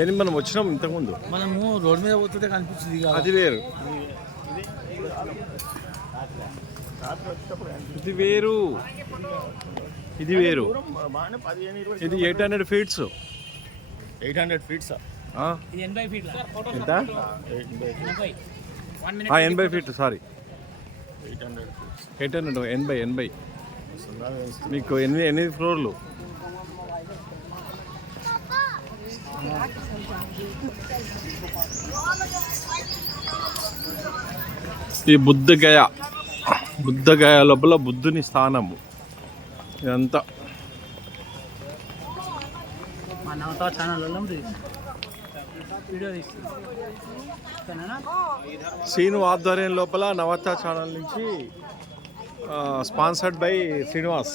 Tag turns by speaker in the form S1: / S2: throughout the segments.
S1: ఏని మనం వచ్చినాం ఇంతకుముందు?
S2: మనము రోడ్ మీద పోతుంటే కనిపించింది
S1: అది వేరు. ఇది వేరు. ఇది వేరు. ఇది eight hundred feets.
S3: Eight hundred feets?
S2: ఎనభై
S1: ఎంత? Feet sorry.
S3: Eight hundred feets.
S1: Eight hundred ఎనభై ఎనభై. మీకు ఎనిమిది ఎనిమిది ఫ్లోర్లు? ఈ బుద్ధగయ బుద్ధగయ లోపల బుద్ధుని స్థానము. ఇదంతా.
S2: మా నవతా ఛానల్లో
S1: శ్రీను ఆధ్వర్యం లోపల నవత ఛానల్ నుంచి స్పాన్సర్డ్ బై శ్రీనివాస్.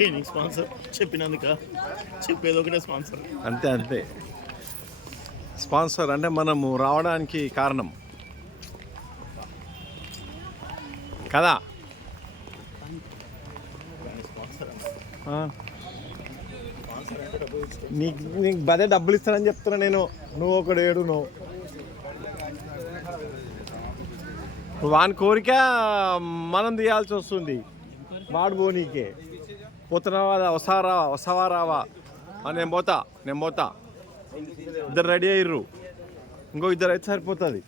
S3: దేనికి స్పాన్సర్ చెప్పినందుక? చెప్పేది ఒకటే స్పాన్సర్
S1: అంతే అంతే. స్పాన్సర్ అంటే మనము రావడానికి కారణం. కదా? నీకు నీకు బదే డబ్బులు ఇస్తానని చెప్తున్నా నేను. నువ్వు ఒకడు ఏడు నువ్వు. వాని కోరిక మనం తీయాల్సి వస్తుంది. వాడు పోనీకే. పోతున్నావా? వసారా వసావా రావా నేను పోతా నేను పోతా. ఇద్దరు రెడీ అయ్యారు ఇంకో ఇద్దరు అయితే సరిపోతుంది.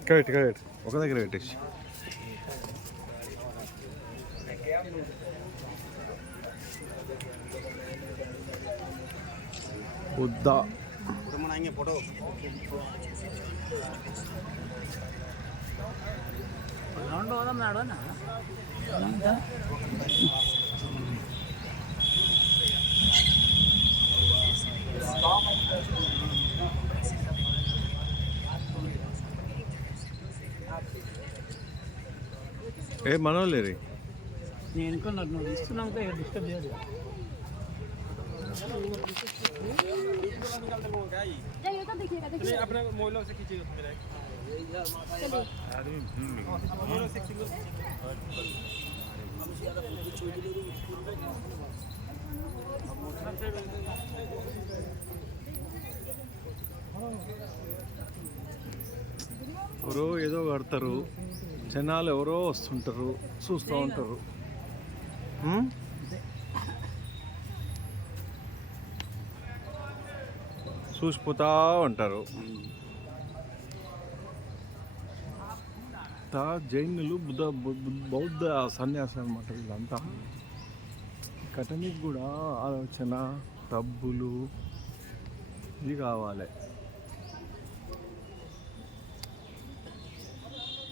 S1: ఇక్కడ పెట్టు. ఒక దగ్గర పెట్టేసి వద్దా.
S2: రౌండ్ పోదాం నాడు అన్న
S1: ఏ మనోళ్ళేరి
S2: నేను అనుకున్నాను నువ్వు ఇస్తున్నావు డిస్టర్బ్ చేయదు
S4: ये तो देखिएगा देखिए अपने मोबाइल से खींचिएगा
S1: ఎవరో ఏదో కడతారు. జనాలు ఎవరో వస్తుంటారు చూస్తూ ఉంటారు. చూసిపోతూ చూసిపోతా ఉంటారు. తా జైనులు బుద్ధ బౌద్ధ సన్యాసం అనమాట వీళ్ళంతా. కటనికి కూడా ఆలోచన డబ్బులు ఇది కావాలి.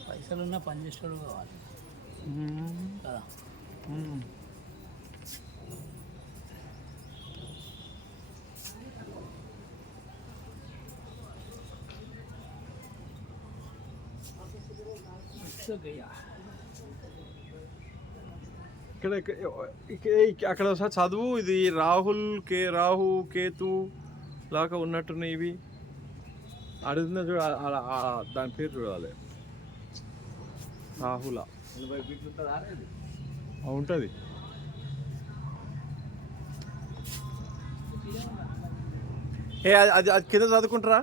S2: పైసలు ఉన్న పని చేసేవాడు కావాలి. కదా?
S1: ఇక్కడ అక్కడ ఒకసారి చదువు. ఇది రాహుల్ కే రాహు కేతు లాగా ఉన్నట్టున్నాయి ఇవి. అడుగుతున్నా చూడ దాని పేరు చూడాలి. రాహుల. ఉంటుంది. ఏ అది- అది అది కింద చదువుకుంటారా?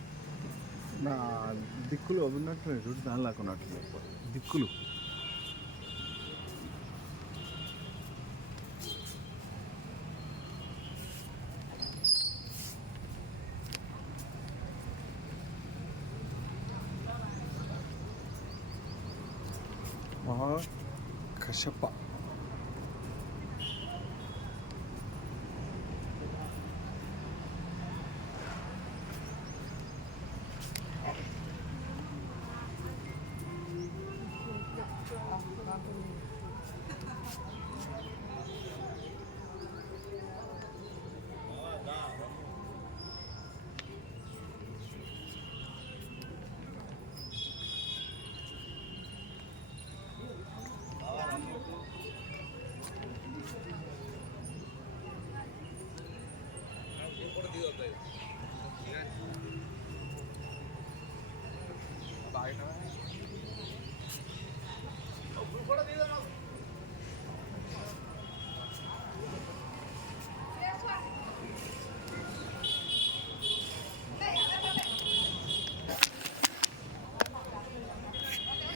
S1: నా దిక్కులు ఉన్నట్టు చూడు దాని లాగా ఉన్నట్టు దిక్కులు. మహా కశ్యప. లేదు